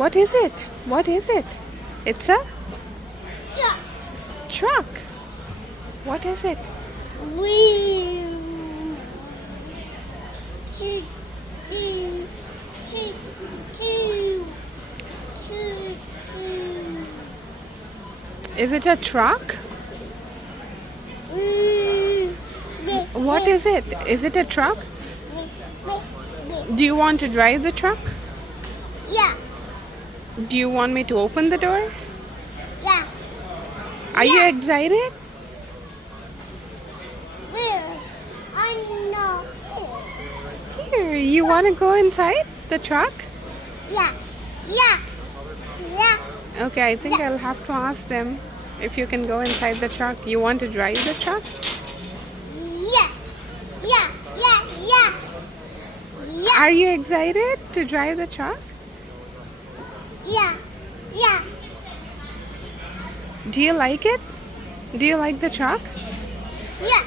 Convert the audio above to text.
What is it? What is it? It's a Truck. truck. What is it? Wheel. Choo, choo, choo, choo, choo, choo. Is it a truck? What is it? Is it a truck? Do you want to drive the truck? Yeah, Do you want me to open the door? yeah. Are you Yeah. excited? Where? I'm not here. Here, you want to go inside the truck? Yeah, yeah, yeah. Okay, I think I'll have to ask them if you can go inside the truck. You want to drive the truck? Yeah, yeah, yeah, yeah. Yeah, Are you excited to drive the truck? yeah, yeah, Do you like it? Do you like the truck? yeah.